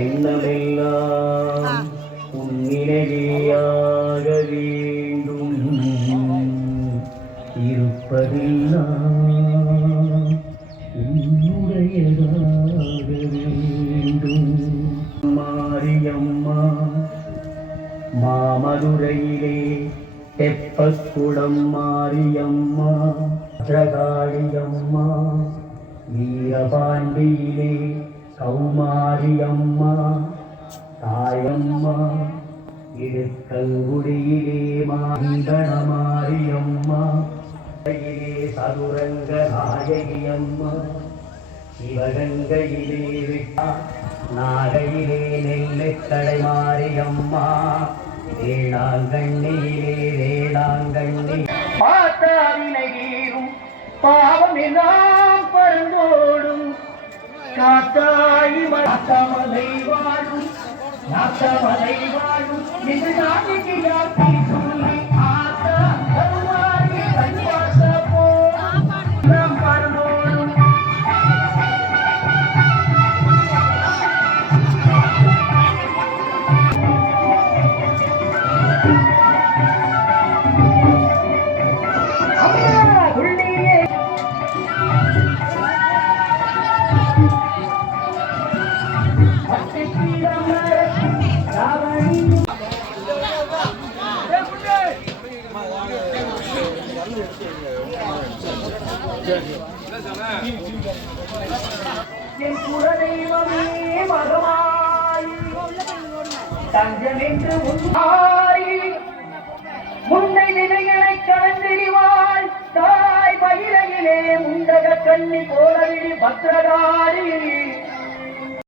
எண்ணமெல்லாம் உன்னினையாக வேண்டும்? இருப்பதெல்லாம் மதுரையிலே தெப்பக்குளம் மாரியம்மா பத்ரகாளியம்மா வீரபாண்டியிலே கௌமாரியம்மா தாயம்மா இடுக்கங்குடியிலே மாந்தன மாரியம்மா கையிலே சதுரங்க நாயகியம்மா சிவகங்கையிலே விட்டா நாகையிலே நெல்லுக்கடை மாரியம்மா வேளாங்கண்ணியிலே வேளாங்கண்ணி. பாத்தாவினையும் பாவம் எல்லாம் பறந்தோடும். காத்தாயி நாத்தமலை வாழும் நாத்தமலை என் குலதெய்வமே மகமாய் தஞ்சமென்று உன்னாய் முன்னை நிலைகளை கலந்திடிவாள் தாய் பயிரையிலே முண்டக கண்ணி போலவிழி பத்திரகாரி